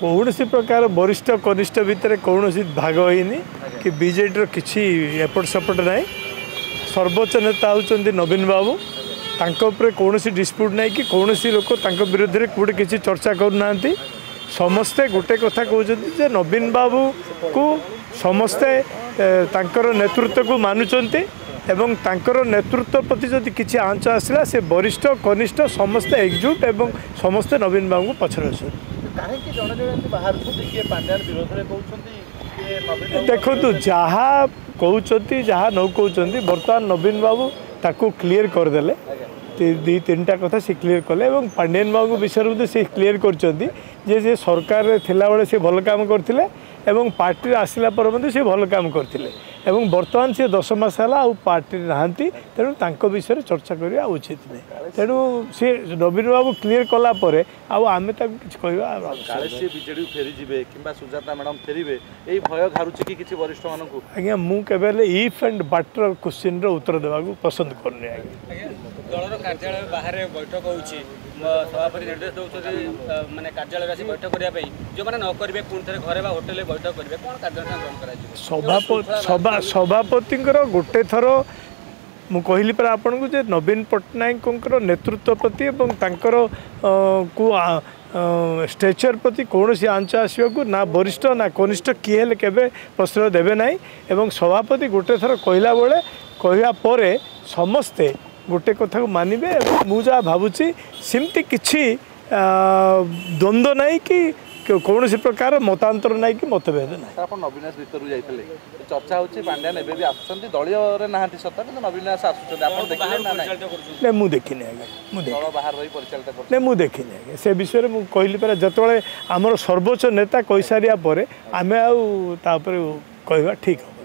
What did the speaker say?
कौन सी प्रकार वरिष्ठ कनिष्ठ भितर कौन भाग होनी कि बीजेडी किसी एपट सपट ना सर्वोच्च नेता होती नवीन बाबू तांको कौन डिस्प्यूट ना कि कौन लोक विरोध में कौटे किसी चर्चा करना समस्ते गोटे कथा कहते नवीन बाबू को समस्ते तांकर नेतृत्व को मानुंट एवं तांकर नेतृत्व प्रति जदि किसी आंच आसला से वरिष्ठ कनिष्ठ समस्ते एकजुट एवं समस्ते नवीन बाबू को पछरे देखो जहाँ कहते जहाँ न कहते बर्तमान नवीन बाबू ताको क्लीयर करदे दी तीन कथा सी क्लीयर कले पांडियन बाबू विषय से क्लीयर कर सरकार थिला बेले से भल काम करते एवं पार्टी आसला पर से भल काम करते एवं बर्तमान से 10 मास है पार्टी नहांती तेणु तांको विषय चर्चा करवा उचित नहीं तेणु सी नवीन बाबू क्लीयर कला आम बीजेडी फेरी सुजाता मैडम फेरबे भय घारुची कि किसी वरिष्ठ मानक आज्ञा मुझे इफ एंड बटर क्वेश्चन उत्तर देवा पसंद करनी आज्ञा दलर कार्यालय बाहर बैठक होची सभापति निर्देश दौरान माने कार्यालय आसी बैठक करने जो मैंने न करेंगे पुणी थे घरे होटेल बैठक करेंगे कौन कार्यालय ग्रहण सभापति गोटे थर मु कहली पर आपन को जे नवीन पट्टनायक नेतृत्व प्रति एवं तांकर को स्टेचर प्रति कौन सी आंच आसवाक ना वरिष्ठ ना कनिष्ठ किए केवे प्रश्रय देवे ना एवं सभापति गोटे थर कहला बेले कहवा समस्ते गोटे कथा को मानवे मुझा भावुची सिमती किछि द्वंद्व नहीं कि कौन सी प्रकार मतांतर ना कि मतभेद ना नवीनास भितर जाइए चर्चा होची पांड्या ने भी आसुचंती दलिय ना सत्ता कि नवीनास आसुचंती आपण देखिले ना नहीं मु देखिनी आगे दल बाहर रही परिचालित कर नहीं मु देखिनी आगे से विषय में कहली पर जतबे आमर सर्वोच्च नेता कह सारिया पर आमे आ कहवा ठीक हो।